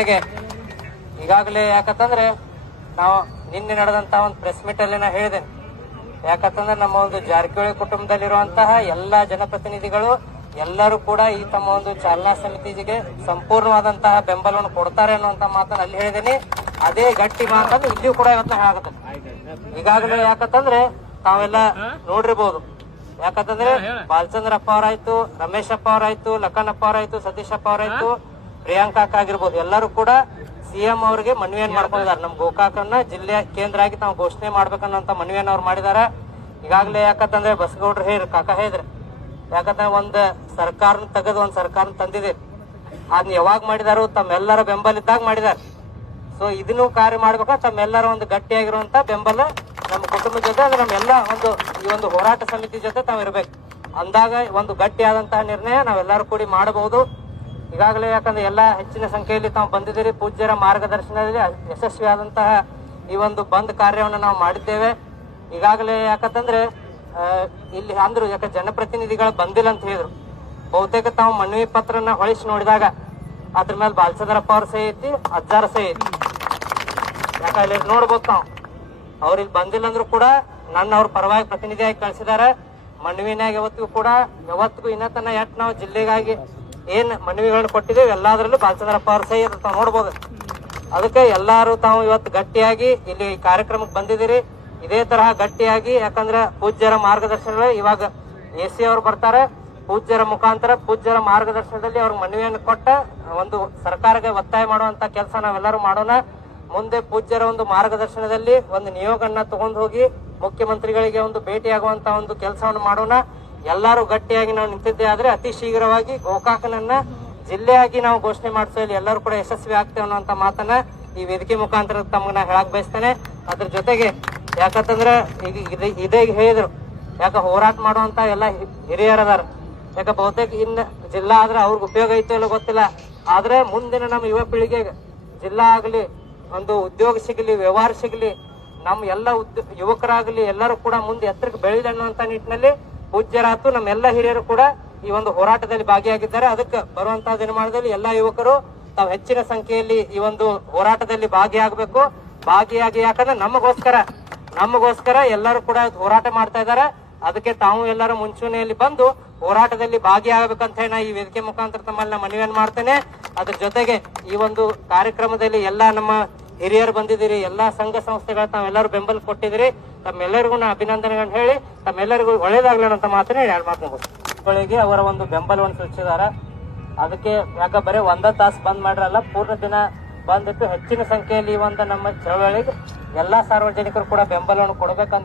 ಈಗಾಗಲೇ ಯಾಕಂತಂದ್ರೆ ನಾವು ನಿನ್ನೆ ನಡೆದಂತ ಒಂದು ಪ್ರೆಸ್ ಮೀಟ್ ಅಲ್ಲಿ ನಾ ಹೇಳಿದ್ದೇನೆ. ಯಾಕಂತಂದ್ರೆ ನಮ್ಮ ಒಂದು ಜಾರಕಿಹೊಳಿ ಕುಟುಂಬದಲ್ಲಿರುವಂತಹ ಎಲ್ಲಾ ಜನಪ್ರತಿನಿಧಿಗಳು ಎಲ್ಲರೂ ಕೂಡ ಈ ತಮ್ಮ ಒಂದು ಚಾಲನಾ ಸಮಿತಿಗೆ ಸಂಪೂರ್ಣವಾದಂತಹ ಬೆಂಬಲವನ್ನು ಕೊಡ್ತಾರೆ ಅನ್ನುವಂತ ಮಾತನ್ನ ಅಲ್ಲಿ ಹೇಳಿದ್ದೇನೆ. ಅದೇ ಗಟ್ಟಿ ಮಾತನ್ನು ಇಲ್ಲಿಯೂ ಕೂಡ ಇವತ್ತು ಹೇಳಾಗುತ್ತೆ. ಈಗಾಗಲೇ ಯಾಕಂತಂದ್ರೆ ತಾವೆಲ್ಲ ನೋಡಿರ್ಬೋದು. ಯಾಕಂತಂದ್ರೆ ಬಾಲಚಂದ್ರಪ್ಪ ಅವರಾಯ್ತು, ರಮೇಶಪ್ಪ ಅವರಾಯ್ತು, ಲಖನಪ್ಪ ಅವರಾಯ್ತು, ಸತೀಶಪ್ಪ ಅವರಾಯ್ತು, ಪ್ರಿಯಾಂಕಾ ಆಗಿರ್ಬೋದು, ಎಲ್ಲರೂ ಕೂಡ ಸಿಎಂ ಅವರಿಗೆ ಮನವಿಯನ್ನು ಮಾಡ್ಕೊಂಡಿದ್ದಾರೆ. ನಮ್ ಗೋಕಾಕನ್ನ ಜಿಲ್ಲೆ ಕೇಂದ್ರ ಆಗಿ ತಾವು ಘೋಷಣೆ ಮಾಡ್ಬೇಕನ್ನೋಂತ ಮನವಿಯನ್ನು ಅವ್ರು ಮಾಡಿದಾರೆ. ಈಗಾಗಲೇ ಯಾಕಂತಂದ್ರೆ ಬಸಗೌಡ್ರು ಕಾಕ ಹೇಳಿದ್ರೆ ಯಾಕಂದ್ರೆ ಒಂದ್ ಸರ್ಕಾರನ ತೆಗೆದು ಒಂದ್ ಸರ್ಕಾರನ ತಂದಿದೆ. ಅದನ್ನ ಯಾವಾಗ ಮಾಡಿದಾರು? ತಮ್ಮೆಲ್ಲರ ಬೆಂಬಲ ಇದ್ದಾಗ ಮಾಡಿದಾರೆ. ಸೊ ಇದನ್ನು ಕಾರ್ಯ ಮಾಡ್ಬೇಕಾದ್ರೆ ತಮ್ಮೆಲ್ಲರ ಒಂದು ಗಟ್ಟಿಯಾಗಿರುವಂತ ಬೆಂಬಲ ನಮ್ಮ ಕುಟುಂಬದ ಜೊತೆ ಅಂದ್ರೆ ನಮ್ಮೆಲ್ಲ ಒಂದು ಈ ಒಂದು ಹೋರಾಟ ಸಮಿತಿ ಜೊತೆ ತಾವ್ ಇರ್ಬೇಕು. ಅಂದಾಗ ಒಂದು ಗಟ್ಟಿಯಾದಂತಹ ನಿರ್ಣಯ ನಾವೆಲ್ಲರೂ ಕೂಡಿ ಮಾಡಬಹುದು. ಈಗಾಗಲೇ ಯಾಕಂದ್ರೆ ಎಲ್ಲಾ ಹೆಚ್ಚಿನ ಸಂಖ್ಯೆಯಲ್ಲಿ ತಾವು ಬಂದಿದ್ದೀರಿ. ಪೂಜ್ಯರ ಮಾರ್ಗದರ್ಶನದಲ್ಲಿ ಯಶಸ್ವಿಯಾದಂತಹ ಈ ಒಂದು ಬಂದ್ ಕಾರ್ಯವನ್ನು ನಾವು ಮಾಡಿದ್ದೇವೆ. ಈಗಾಗಲೇ ಯಾಕಂತಂದ್ರೆ ಇಲ್ಲಿ ಅಂದ್ರು ಯಾಕೆ ಜನಪ್ರತಿನಿಧಿಗಳು ಬಂದಿಲ್ಲ ಅಂತ ಹೇಳಿದ್ರು. ಬಹುತೇಕ ತಾವು ಮನವಿ ಪತ್ರನ ಹೊಳಿಸಿ ನೋಡಿದಾಗ ಅದ್ರ ಮೇಲೆ ಬಾಲಚಂದ್ರಪ್ಪ ಅವ್ರ ಸಹಿ ಐತಿ, ಅಜ್ಜಾರ ಸಹಿ ಐತಿ. ಯಾಕಂದ್ರೆ ನೋಡ್ಬೋದು ತಾವ್ ಅವ್ರ ಇಲ್ಲಿ ಬಂದಿಲ್ಲ ಅಂದ್ರೂ ಕೂಡ ನನ್ನ ಅವ್ರ ಪರವಾಗಿ ಪ್ರತಿನಿಧಿಯಾಗಿ ಕಳಿಸಿದಾರೆ. ಮನವಿನಾಗ ಯಾವತ್ತಿಗೂ ಇನ್ನತನ ಎಟ್ ನಾವು ಜಿಲ್ಲೆಗಾಗಿ ಏನ್ ಮನವಿಗಳನ್ನ ಕೊಟ್ಟಿದ್ದೇವೆ ಎಲ್ಲಾದ್ರಲ್ಲೂ ಬಾಲಚಂದ್ರಪ್ಪ ಅವ್ರ ಸಹಿ ತಾವ್ ನೋಡ್ಬೋದು. ಅದಕ್ಕೆ ಎಲ್ಲಾರು ತಾವು ಇವತ್ತು ಗಟ್ಟಿಯಾಗಿ ಇಲ್ಲಿ ಕಾರ್ಯಕ್ರಮಕ್ಕೆ ಬಂದಿದ್ದೀರಿ. ಇದೇ ತರಹ ಗಟ್ಟಿಯಾಗಿ, ಯಾಕಂದ್ರೆ ಪೂಜ್ಯರ ಮಾರ್ಗದರ್ಶನ ಇವಾಗ AC ಅವ್ರು ಬರ್ತಾರೆ. ಪೂಜ್ಯರ ಮುಖಾಂತರ ಪೂಜ್ಯರ ಮಾರ್ಗದರ್ಶನದಲ್ಲಿ ಅವ್ರ ಮನವಿಯನ್ನು ಕೊಟ್ಟ ಒಂದು ಸರ್ಕಾರಕ್ಕೆ ಒತ್ತಾಯ ಮಾಡುವಂತ ಕೆಲಸ ನಾವೆಲ್ಲರೂ ಮಾಡೋಣ. ಮುಂದೆ ಪೂಜ್ಯರ ಒಂದು ಮಾರ್ಗದರ್ಶನದಲ್ಲಿ ಒಂದು ನಿಯೋಗನ್ನ ತಗೊಂಡು ಹೋಗಿ ಮುಖ್ಯಮಂತ್ರಿಗಳಿಗೆ ಒಂದು ಭೇಟಿಯಾಗುವಂತ ಒಂದು ಕೆಲಸವನ್ನು ಮಾಡೋಣ. ಎಲ್ಲರೂ ಗಟ್ಟಿಯಾಗಿ ನಾವು ನಿಂತಿದ್ದೇ ಆದ್ರೆ ಅತಿ ಶೀಘ್ರವಾಗಿ ಗೋಕಾಕನನ್ನ ಜಿಲ್ಲೆಯಾಗಿ ನಾವು ಘೋಷಣೆ ಮಾಡಿಸೋಲ್ಲಿ ಎಲ್ಲರೂ ಕೂಡ ಯಶಸ್ವಿ ಆಗ್ತೇವೆ ಅನ್ನುವಂತ ಮಾತನ್ನ ಈ ವೇದಿಕೆ ಮುಖಾಂತರ ತಮ್ಮನ್ನ ಹೇಳಕ್ ಬಯಸ್ತೇನೆ. ಅದ್ರ ಜೊತೆಗೆ ಯಾಕಂತಂದ್ರೆ ಈಗ ಇದೇ ಹೇಳಿದ್ರು, ಯಾಕ ಹೋರಾಟ ಮಾಡುವಂತ ಎಲ್ಲ ಹಿರಿಯರದಾರ. ಯಾಕ ಬಹುತೇಕ ಇನ್ನ ಜಿಲ್ಲಾ ಆದ್ರೆ ಅವ್ರಿಗೆ ಉಪಯೋಗ ಐತೋ ಇಲ್ಲ ಗೊತ್ತಿಲ್ಲ. ಆದ್ರೆ ಮುಂದಿನ ನಮ್ಮ ಯುವ ಪೀಳಿಗೆಗೆ ಜಿಲ್ಲಾ ಆಗ್ಲಿ, ಒಂದು ಉದ್ಯೋಗ ಸಿಗಲಿ, ವ್ಯವಹಾರ ಸಿಗಲಿ, ನಮ್ಮ ಎಲ್ಲ ಯುವಕರಾಗ್ಲಿ ಎಲ್ಲರೂ ಕೂಡ ಮುಂದೆ ಎತ್ತರಕ್ಕೆ ಬೆಳೆಯಲಿ ಅನ್ನುವಂತ ನಿಟ್ಟಿನಲ್ಲಿ ಪೂಜ್ಯರಾತು ನಮ್ಮೆಲ್ಲ ಹಿರಿಯರು ಕೂಡ ಈ ಒಂದು ಹೋರಾಟದಲ್ಲಿ ಭಾಗಿಯಾಗಿದ್ದಾರೆ. ಅದಕ್ಕೆ ಬರುವಂತಹ ದಿನಮಾನದಲ್ಲಿ ಎಲ್ಲಾ ಯುವಕರು ತಾವು ಹೆಚ್ಚಿನ ಸಂಖ್ಯೆಯಲ್ಲಿ ಈ ಒಂದು ಹೋರಾಟದಲ್ಲಿ ಭಾಗಿಯಾಗಬೇಕು. ಭಾಗಿಯಾಗಿ ಯಾಕಂದ್ರೆ ನಮಗೋಸ್ಕರ ಎಲ್ಲರೂ ಕೂಡ ಹೋರಾಟ ಮಾಡ್ತಾ ಇದ್ದಾರೆ. ಅದಕ್ಕೆ ತಾವು ಎಲ್ಲರೂ ಮುಂಚೂಣಿಯಲ್ಲಿ ಬಂದು ಹೋರಾಟದಲ್ಲಿ ಭಾಗಿಯಾಗಬೇಕಂತ ಹೇಳಿ ನಾ ಈ ವೇದಿಕೆ ಮುಖಾಂತರ ತಮ್ಮಲ್ಲಿ ಮನವಿಯನ್ನು ಮಾಡ್ತೇನೆ. ಅದ್ರ ಜೊತೆಗೆ ಈ ಒಂದು ಕಾರ್ಯಕ್ರಮದಲ್ಲಿ ಎಲ್ಲಾ ನಮ್ಮ ಹಿರಿಯರು ಬಂದಿದ್ದೀರಿ, ಎಲ್ಲಾ ಸಂಘ ಸಂಸ್ಥೆಗಳು ತಾವೆಲ್ಲರೂ ಬೆಂಬಲ ಕೊಟ್ಟಿದ್ದೀರಿ. ತಮ್ಮೆಲ್ಲರಿಗೂ ನಾ ಅಭಿನಂದನೆಗಳನ್ನು ಹೇಳಿ ತಮ್ಮೆಲ್ಲರಿಗೂ ಒಳ್ಳೇದಾಗ್ಲಿ ಅಂತ ಮಾತನ್ನ ಎರಡು ಮಾತು ಮುಗಿಸ್ಗಳಿಗೆ ಅವರ ಒಂದು ಬೆಂಬಲವನ್ನು ಸೂಚಿಸಿದಾರ. ಅದಕ್ಕೆ ಯಾಕ ಬರೀ ಒಂದ ತಾಸು ಬಂದ್ ಮಾಡ್ರಲ್ಲ, ಪೂರ್ಣ ದಿನ ಬಂದಿಟ್ಟು ಹೆಚ್ಚಿನ ಸಂಖ್ಯೆಯಲ್ಲಿ ಈ ಒಂದು ನಮ್ಮ ಚಳವಳಿಗೆ ಎಲ್ಲಾ ಸಾರ್ವಜನಿಕರು ಕೂಡ ಬೆಂಬಲವನ್ನು ಕೊಡಬೇಕಂತ